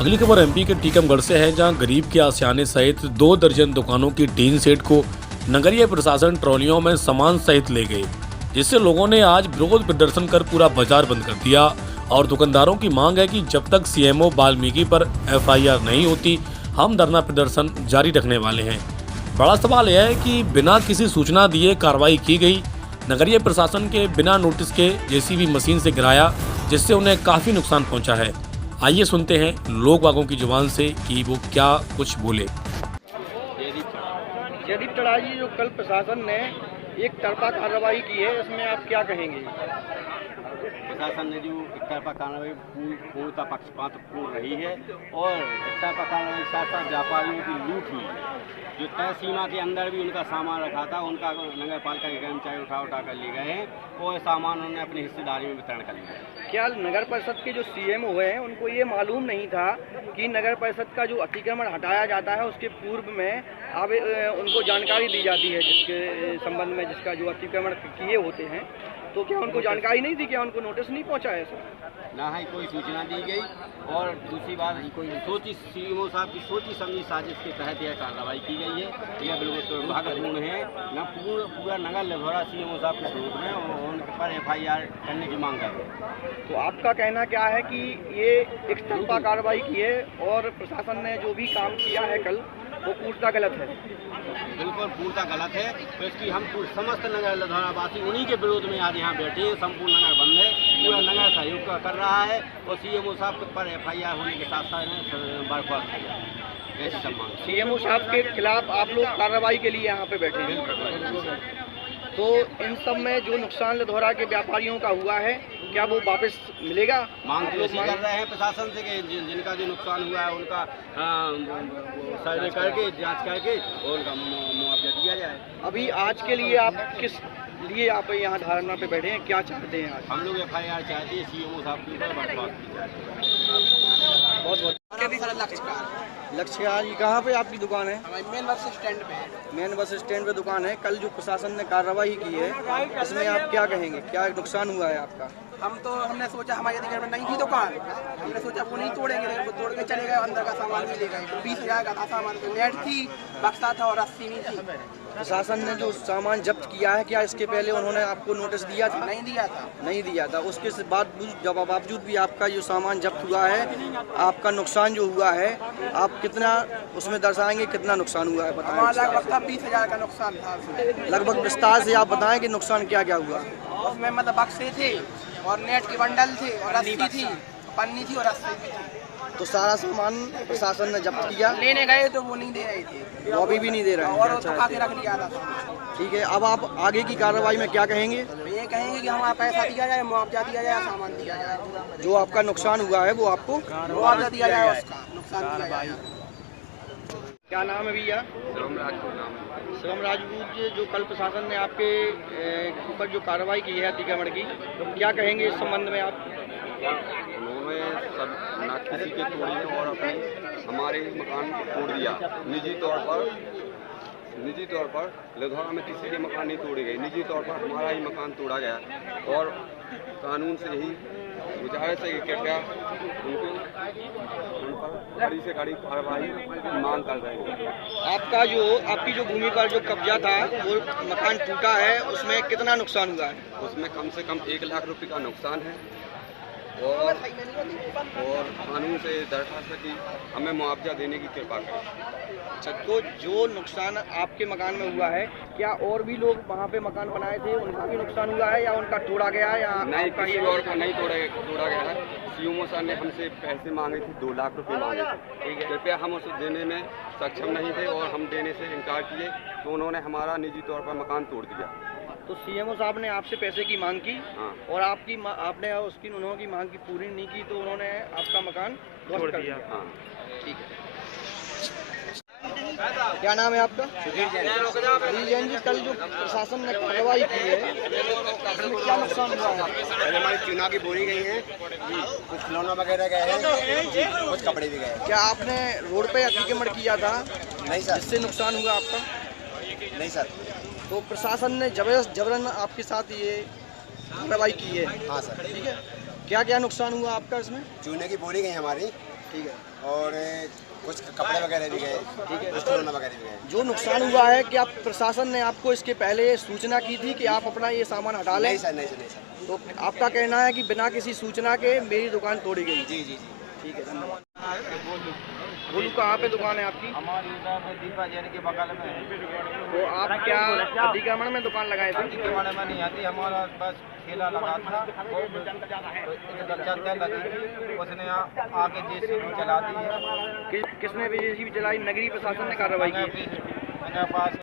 अगली खबर एमपी के टीकमगढ़ से है, जहां गरीब के आशियाने सहित 2 दर्जन दुकानों की टीन सेट को नगरीय प्रशासन ट्रॉलियों में सामान सहित ले गए, जिससे लोगों ने आज विरोध प्रदर्शन कर पूरा बाजार बंद कर दिया। और दुकानदारों की मांग है कि जब तक सीएमओ वाल्मीकि पर एफआईआर नहीं होती, हम धरना प्रदर्शन जारी रखने वाले हैं। बड़ा सवाल यह है कि बिना किसी सूचना दिए कार्रवाई की गई। नगरीय प्रशासन के बिना नोटिस के जेसीबी मशीन से गिराया, जिससे उन्हें काफी नुकसान पहुंचा है। आइए सुनते हैं लोग बागों की जुबान से कि वो क्या कुछ बोले। जयदीप टड़ा जी, जो कल प्रशासन ने एक तरफा कार्रवाई की है, इसमें आप क्या कहेंगे? प्रशासन ने जो एक तरफा कार्रवाई पूर्णतः पक्षपातपूर्ण रही है और एक तरफा कार्रवाई के साथ साथ व्यापारियों की लूट हुई है। जो तय सीमा के अंदर भी उनका सामान रखा था, उनका नगर पालिका के कर्मचारी उठा कर ले गए हैं और सामान उन्होंने अपनी हिस्सेदारी में वितरण कर लिया है। क्या नगर परिषद के जो सीएमओ हैं, उनको ये मालूम नहीं था कि नगर परिषद का जो अतिक्रमण हटाया जाता है उसके पूर्व में अब उनको जानकारी दी जाती है, जिसके संबंध में जिसका जो अतिक्रमण किए होते हैं, तो क्या उनको जानकारी नहीं दी? क्या उनको नोटिस नहीं पहुंचा है सर? ना ही कोई सूचना दी गई और दूसरी बात कोई सीएमओ साहब की सोची समझी साजिश के तहत यह कार्रवाई की गई है। यह बिल्कुल दुर्भाग्यपूर्ण है। न पूरा नगर लधौरा सीएमओ साहब के विरोध में और उनके पर एफआईआर करने की मांग कर रहे हैं। तो आपका कहना क्या है कि ये एक तरफा कार्रवाई की है और प्रशासन ने जो भी काम किया है कल, वो पूर्णतः गलत है? बिल्कुल पूर्णतः गलत है। तो इसकी हम समस्त नगर लधौरावासी उन्हीं के विरोध में आज यहाँ बैठे हैं। संपूर्ण नगर बंद है, पूरा नगर सहयोग कर रहा है और सीएमओ साहब पर एफआईआर होने के साथ साथ बर्खास्त किया। ऐसी सम्मान सीएमओ साहब के खिलाफ आप लोग कार्रवाई के लिए यहाँ पे बैठे हैं। तो इन सब में जो नुकसान लधौरा के व्यापारियों का हुआ है, क्या वो वापस मिलेगा? मांग तो ऐसी कर रहे हैं प्रशासन से कि जिनका जो नुकसान हुआ है उनका सर्वे करके जांच करके और उनका मुआवजा दिया जाए। अभी आज के लिए आप किस लिए आप यहाँ धारणा पे बैठे हैं, क्या चाहते हैं आज? हम लोग एफआईआर चाहते हैं, सीएमओ साहब के ऊपर बर्खास्त की जाए। बहुत बहुत लक्ष्यकार जी, कहाँ पे आपकी दुकान है? मेन बस स्टैंड पे है। मेन बस स्टैंड पे दुकान है। कल जो प्रशासन ने कार्रवाई की है, इसमें आप क्या कहेंगे? क्या नुकसान हुआ है आपका? हमने सोचा हमारे अधिकार में नहीं थी दुकान, हमने सोचा वो नहीं तोड़ेंगे, वो तोड़ के चले गए, अंदर का सामान भी ले गए। 20,000 का था सामान, नेट थी, बक्सा था और रस्सी नहीं थी। प्रशासन ने जो सामान जब्त किया है, क्या इसके पहले उन्होंने आपको नोटिस दिया था? नहीं दिया था। नहीं दिया था। उसके बावजूद भी आपका जो सामान जब्त हुआ है, आपका नुकसान जो हुआ है, आप कितना उसमें दर्शाएंगे, कितना नुकसान हुआ है बताएं? लगभग 20,000 का नुकसान था उसमें। लगभग विस्तार से आप बताएं कि नुकसान क्या क्या हुआ? उसमें मतलब बक्से थे और नेट के बंडल थे और रस्सी थी, पन्नी थी और रस्सी भी थी। तो सारा सामान प्रशासन ने जब्त किया? लेने गए तो वो नहीं दे रहे थे, वो अभी भी नहीं दे रहे हैं? और वो छुपा के रख लिया था। ठीक है, अब आप आगे की कार्रवाई में क्या कहेंगे? ये कहेंगे कि हमारा पैसा दिया जाए, मुआवजा दिया जाए, सामान दिया जाए। जो आपका नुकसान हुआ है वो आपको मुआवजा दिया जाए, उसका नुकसान दिया जाए। क्या नाम है भैया? शिवम राजपूत जी, जो कल प्रशासन ने आपके ऊपर जो कार्रवाई की है अतिक्रमण की, तो क्या कहेंगे इस संबंध में आप? उन्होंने सब ना किसी के तोड़े और अपने हमारे मकान को तोड़ दिया। निजी तौर पर लधौरा में किसी के मकान नहीं तोड़े गए, निजी तौर पर हमारा ही मकान तोड़ा गया और कानून से ही गुजारिश है कि कृपया उन पर कड़ी से कड़ी कार्रवाई मांग कर रहे हैं। आपकी जो भूमि पर जो कब्जा था, वो मकान टूटा है, उसमें कितना नुकसान हुआ है? उसमें कम से कम 1 लाख रुपए का नुकसान है और कानून से दरखास्त है कि हमें मुआवजा देने की कृपा करें। अच्छा, तो जो नुकसान आपके मकान में हुआ है, क्या और भी लोग वहाँ पे मकान बनाए थे, उनका भी नुकसान हुआ है या उनका तोड़ा गया है? या नहीं, किसी और का नहीं तोड़ा गया है। सीएमओ साहब ने हमसे पैसे मांगे थे, 2 लाख रुपए मांगे थे। ठीक है, कृपया हम उसे देने में सक्षम नहीं थे और हम देने से इनकार किए तो उन्होंने हमारा निजी तौर पर मकान तोड़ दिया। तो सीएमओ साहब ने आपसे पैसे की मांग की? हाँ। और आपने उन्होंने की मांग की पूरी नहीं की, तो उन्होंने आपका मकान तोड़ दिया? हाँ, ठीक है। क्या नाम है आपका? सुधीर जैन जी, कल जो प्रशासन ने कार्रवाई की है, इसमें क्या नुकसान हुआ है? पहले हमारी चुना की बोरी गई है, कुछ खिलौना वगैरह गए हैं, कुछ कपड़े भी गए। क्या आपने रोड पे अतिक्रमण किया था? नहीं सर। जिससे नुकसान हुआ आपका? नहीं सर। तो प्रशासन ने जबरन आपके साथ ये कार्रवाई की है? हाँ सर। ठीक है, क्या क्या नुकसान हुआ आपका इसमें? चूने की बोरी गई हमारी, ठीक है। और कुछ कपड़े वगैरह भी गए, ठीक है। कुछ खिलौना वगैरह भी गए। जो नुकसान हुआ है, क्या प्रशासन ने आपको इसके पहले सूचना की थी कि आप अपना ये सामान हटा लें? नहीं सर, नहीं सर, नहीं सर। तो आपका कहना है कि बिना किसी सूचना के मेरी दुकान तोड़ी गई? जी जी जी। ठीक है, धन्यवाद। बोलू, कहाँ पे दुकान है आपकी? हमारी इधर में दीपा जैन के बगल में है। तो आप क्या अतिक्रमण में दुकान लगाए थे? अतिक्रमण में नहीं आती, हमारा बस ठेला लगा था, वो चलते लगी थी, उसने आके जेसीबी चला दी है। किसने जेसीबी चलाई? नगरीय प्रशासन ने कार्रवाई की? मेरे पास